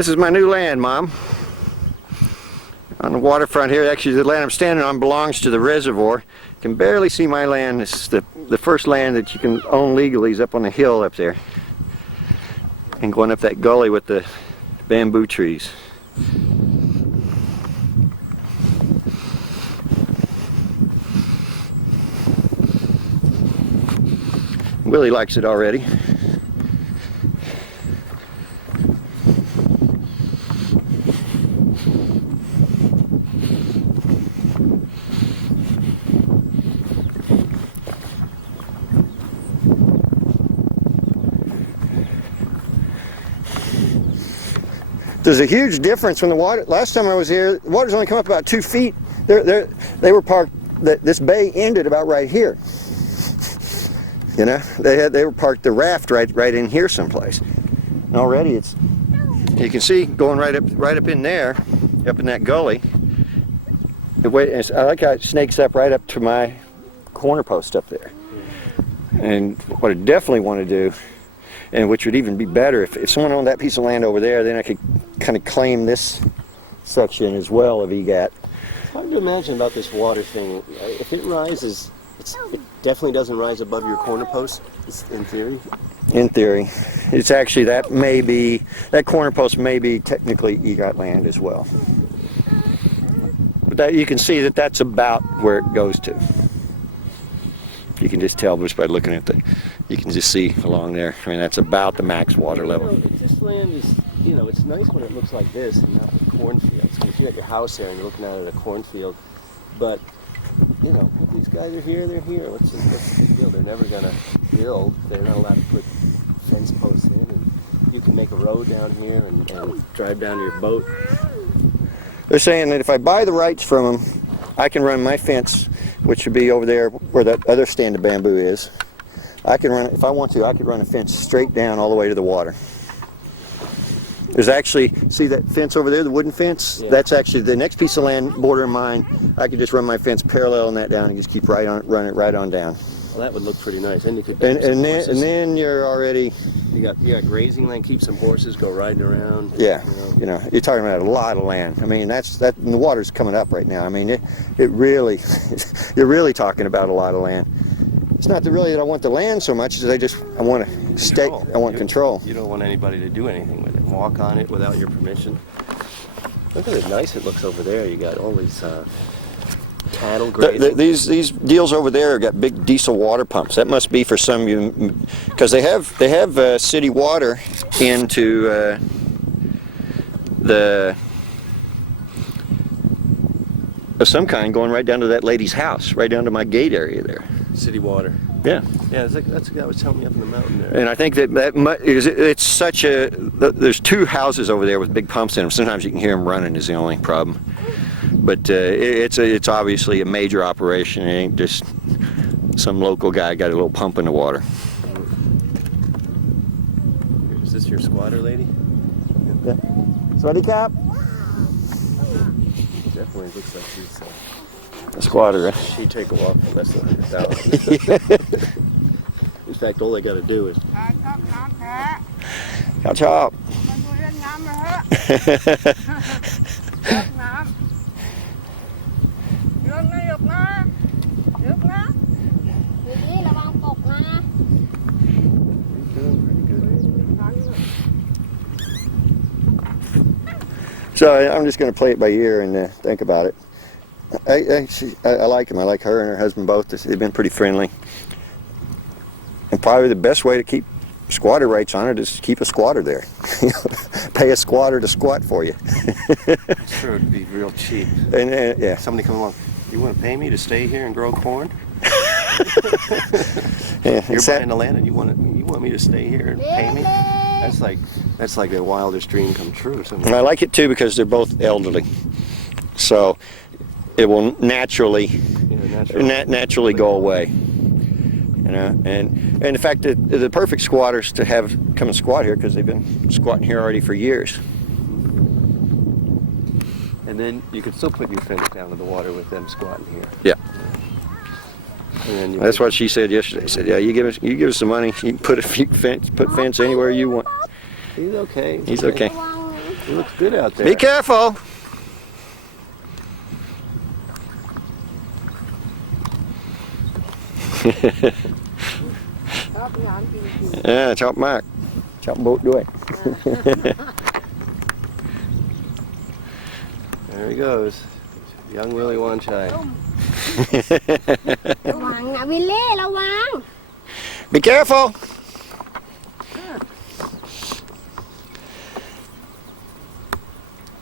This is my new land, Mom. On the waterfront here, actually the land I'm standing on belongs to the reservoir. You can barely see my land. This is the first land that you can own legally is up on the hill up there. And going up that gully with the bamboo trees. Willie likes it already. There's a huge difference when the water, last time I was here, the water's only come up about 2 feet. They were parked, this bay ended about right here. You know, they were parked the raft right in here someplace. And already it's, you can see going right up in there, up in that gully. I like how it snakes up right up to my corner post up there. And what I definitely want to do, and which would even be better, if someone owned that piece of land over there, then I could kind of claim this section as well of EGAT. It's hard to imagine about this water thing. If it rises, it definitely doesn't rise above your corner post, in theory. In theory. It's actually, that corner post may be technically EGAT land as well. But that, you can see that that's about where it goes to. You can just tell just by looking at you can just see along there. I mean, that's about the max water level. This land is, it's nice when it looks like this and not cornfields. If you're at your house there and you're looking at a cornfield, but, if these guys are here, they're here. What's the big deal? They're never going to build. They're not allowed to put fence posts in. And you can make a road down here and drive down to your boat. They're saying that if I buy the rights from them, I can run my fence, which would be over there where that other stand of bamboo is. I can run, if I want to, I could run a fence straight down all the way to the water. There's actually, see that fence over there, the wooden fence? Yeah. That's actually the next piece of land bordering mine. I could just run my fence paralleling that down and just keep run it right on down. Well, that would look pretty nice. And you could and then you're already, you got grazing land, keep some horses go riding around. Yeah, you're talking about a lot of land. I mean, and the water's coming up right now. I mean, it really, you're really talking about a lot of land. It's not really that I want the land so much as I want to stay. I want control. You don't want anybody to do anything with it. Walk on it without your permission. Look at how nice it looks over there. You got all these cattle grazing. These deals over there got big diesel water pumps. That must be for some of you, because they have city water into of some kind going right down to that lady's house, right down to my gate area there. City water. Yeah. Yeah, that's the guy was telling me up in the mountain there. And I think it's such a, there's 2 houses over there with big pumps in them. Sometimes you can hear them running is the only problem. But it's obviously a major operation. It ain't just some local guy got a little pump in the water. Is this your squatter lady? Yeah. Sweaty cap? Definitely looks like she's a squatter, right? She'd take a walk for less than $100,000. In fact, all they got to do is... Chop chop. So I'm just going to play it by ear and think about it. I like him. I like her and her husband both. They've been pretty friendly. And probably the best way to keep squatter rights on it is to keep a squatter there. Pay a squatter to squat for you. I'm sure it'd be real cheap. And yeah. Somebody come along. You want to pay me to stay here and grow corn? Yeah, you're buying the land and you want me to stay here and pay me? That's like the wildest dream come true. And I like it too because they're both elderly, so it will naturally go away. And in fact, the perfect squatters to have come and squat here because they've been squatting here already for years. And then you could still put your fence down to the water with them squatting here. Yeah. That's what she said yesterday. She said, "Yeah, you give us some money. You can put fence anywhere you want." He's okay. He's okay. It looks good out there. Be careful. chóp mát chóp bútด้วย There he goes. Young Willie Wanchai. ระวังนะวิลเล่ระวัง Be careful.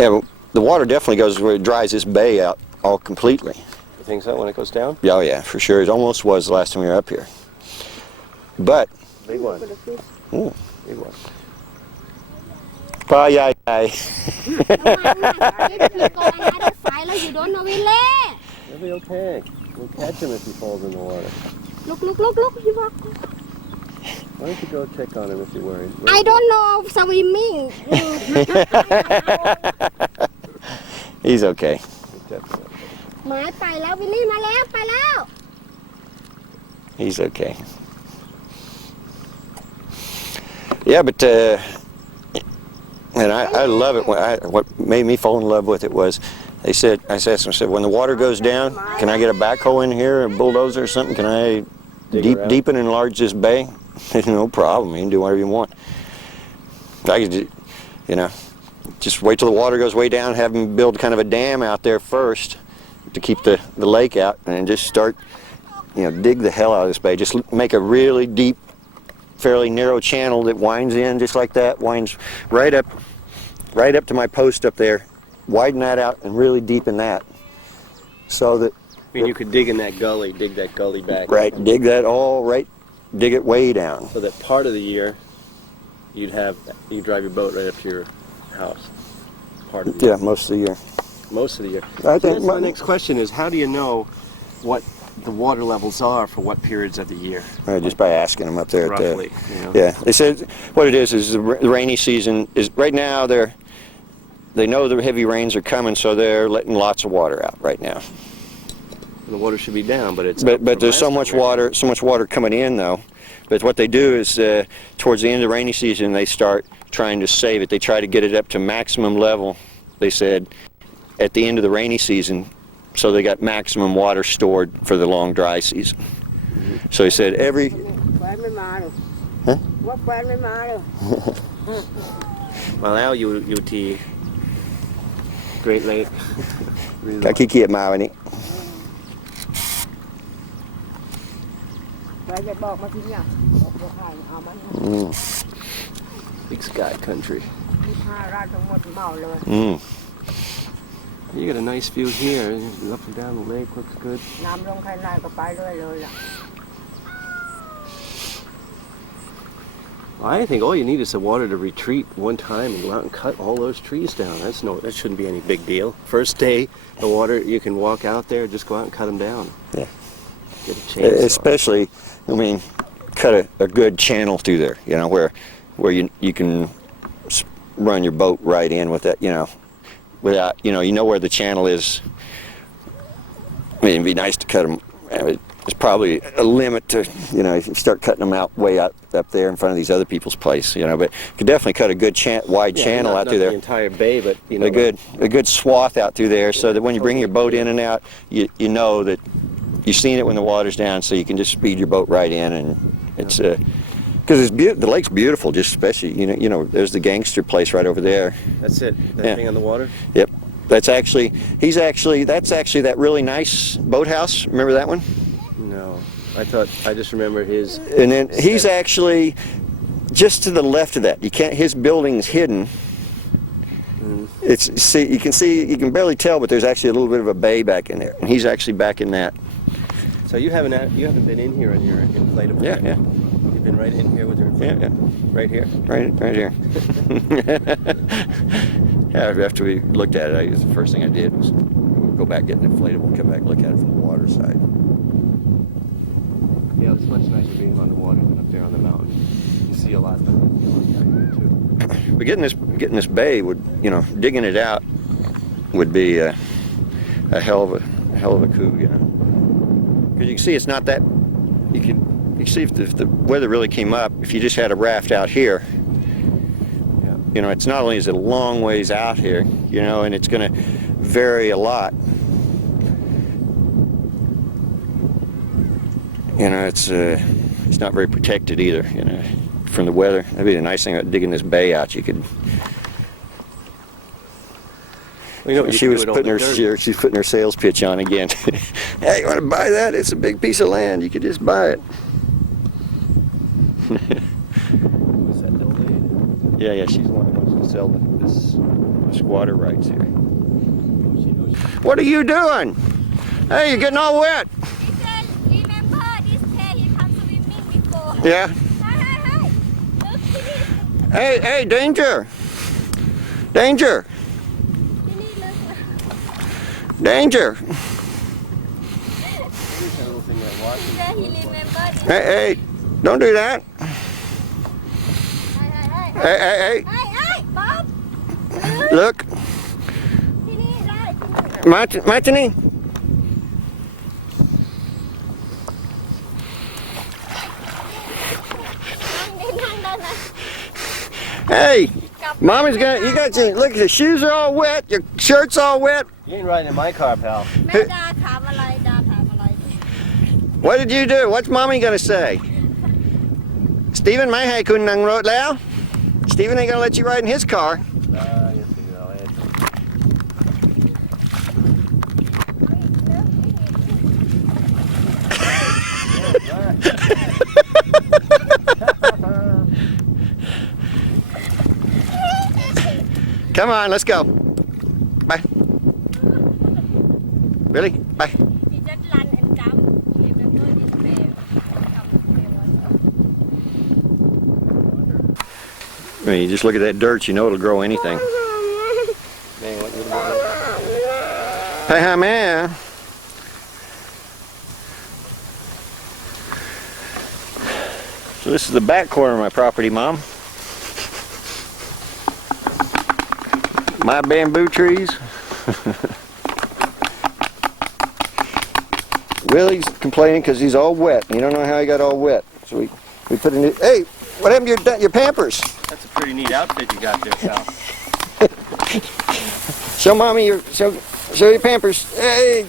Yeah, well, the water definitely goes where it dries this bay out all completely. You think so when it goes down? Oh yeah, for sure. It almost was the last time we were up here. But Big one. ooh, Big one. ปลาใหญ่ ระวังนะif you go another side แล้ว you don't know วิลเล่ He'll be okay. We'll catch him if he falls in the water. look you walk Why don't you go check on him if you're worried? I don't know swimming He's okay. Definitely. หมายไปแล้ววิลลี่มาแล้วไปแล้ว He's okay. Yeah, but and I love it. What made me fall in love with it was I asked them, I said, when the water goes down, can I get a backhoe in here, a bulldozer or something? Can I deepen and enlarge this bay? No problem. You can do whatever you want. I could, just wait till the water goes way down, have them build kind of a dam out there first to keep the lake out, and just start, dig the hell out of this bay. Just make a really deep, fairly narrow channel that winds in just like that, winds right up to my post up there. Widen that out and really deepen that, so that I mean, you could dig in that gully, dig that gully back. right, dig that all right, dig it way down. So that part of the year, you drive your boat right up to your house. Part of the year. Yeah, most of the year. Most of the year. I So think that's my next question is, how do you know what the water levels are for what periods of the year? Right, just by asking them up there. Roughly. Yeah, they said what it is the rainy season is right now. They know the heavy rains are coming, so they're letting lots of water out right now. The water should be down, but it's But there's so much water coming in though. But what they do is towards the end of the rainy season, they start trying to save it. They try to get it up to maximum level. They said at the end of the rainy season, so they got maximum water stored for the long dry season. So he said แฟนไม่มาหรอ ฮะ ว่าแฟนไม่มาหรอ มาแล้วอยู่ที่ Great Lake ก็ขี้เกียจมาวันนี้ แฟนจะบอกมาที่เนี่ยบอกว่าใครเอามัน Big Sky Country. มีผ้าราดทั้งหมดเมาเลย You got a nice view here. Up and down the lake looks good. น้ำลงใครไหนก็ไปเลยล่ะ I think all you need is the water to retreat one time and go out and cut all those trees down. That shouldn't be any big deal. First day, the water, you can walk out there, just go out and cut them down. Yeah. Get a chainsaw. Especially, cut a good channel through there, where you can run your boat right in with that, without, you know where the channel is. I mean, it'd be nice to cut them. There's probably a limit to, if you start cutting them out way out up there in front of these other people's place, but you could definitely cut a good wide channel out through there. Not the entire bay, but, A good swath out through there so that when you bring your boat in and out, you know that you've seen it when the water's down, so you can just speed your boat right in, and it's because the lake's beautiful, just especially there's the gangster place right over there. That's it. That Yeah. thing on the water? Yep, that's actually that really nice boathouse. Remember that one? No. I just remember his. And then he's actually just to the left of that. His building's hidden. You can barely tell, but there's actually a little bit of a bay back in there, and he's actually back in that. So you haven't been in here on your inflatable? Yeah, yeah. You've been right in here with your inflatable? Yeah. Right here? Right here. Yeah, after we looked at it, the first thing I did was go back, get an inflatable, come back, look at it from the water side. Yeah, it's much nicer being on the water than up there on the mountain. You see a lot better too. But getting this bay would, digging it out would be a hell of a coup, Because you can see it's not that. You can see if the weather really came up. If you just had a raft out here, You know, it's not only is it a long ways out here, you know, and it's going to vary a lot. You know, it's not very protected either, you know, from the weather. That'd be the nice thing about digging this bay out. You could. Well, you know what you She can do was with all putting the her dirt? she's putting her sales pitch on again. Hey, you want to buy that? It's a big piece of land. You could just buy it. Was that the old lady? Yeah, she's the one who wants to sell the squatter rights here. She knows she- What are you doing? Hey, you're getting all wet. He said, remember this day he come swimming before. Yeah. Hi. Look at this. Hey, danger. Danger. Danger. Here's that little thing that watches. He said he remember this. Hey, don't do that. Hey. Hey, Bob. Look. Martini. Hey, Mommy's gonna. You got your look. Your shoes are all wet. Your shirt's all wet. You ain't riding in my car, pal. What did you do? What's Mommy gonna say? Stephen ไม่ให้คุณนั่งรถแล้ว Stephen ain't gonna let you ride in his car. Yes, you know, Come on, let's go. Bye. Really? Bye. He just run and jump. Remember this way. I mean, you just look at that dirt, you know it'll grow anything. Man, what little bit. Hey, hi, man. So this is the back corner of my property, Mom. My bamboo trees. Willie's complaining because he's all wet. You don't know how he got all wet. So we put a new. Hey, what happened to your Pampers? That's a pretty neat outfit you got there, pal. Show Mommy your show your Pampers. Hey.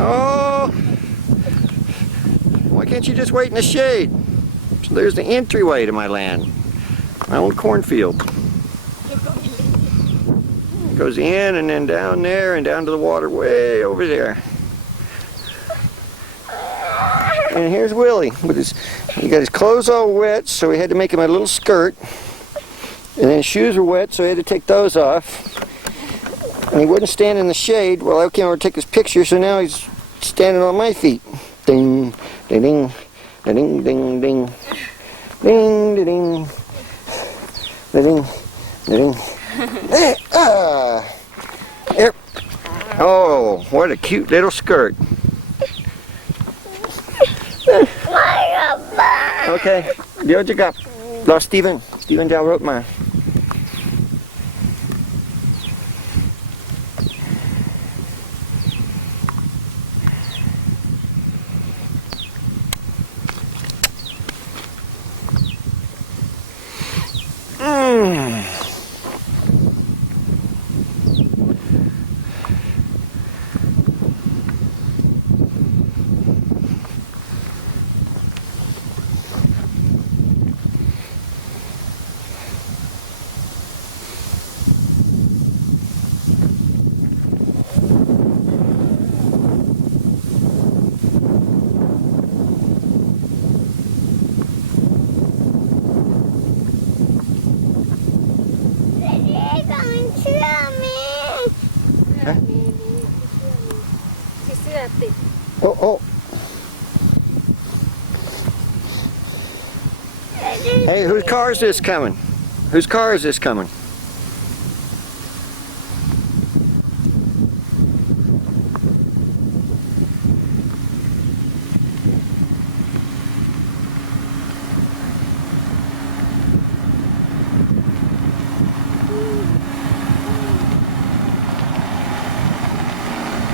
Oh. Why can't you just wait in the shade? So there's the entryway to my land. My old cornfield. Goes in and then down there and down to the water way over there. And here's Willie with he got his clothes all wet, so we had to make him a little skirt. And then his shoes were wet, so he had to take those off. And he wouldn't stand in the shade. Well, I came over to take his picture, so now he's standing on my feet. Ding, ding, ding, ding, ding, ding, ding, ding, ding, ding. Here. Oh, what a cute little skirt. Okay, dia juga. Lost Steven jauh road mah. Oh. Hey, whose car is this coming? Whose car is this coming?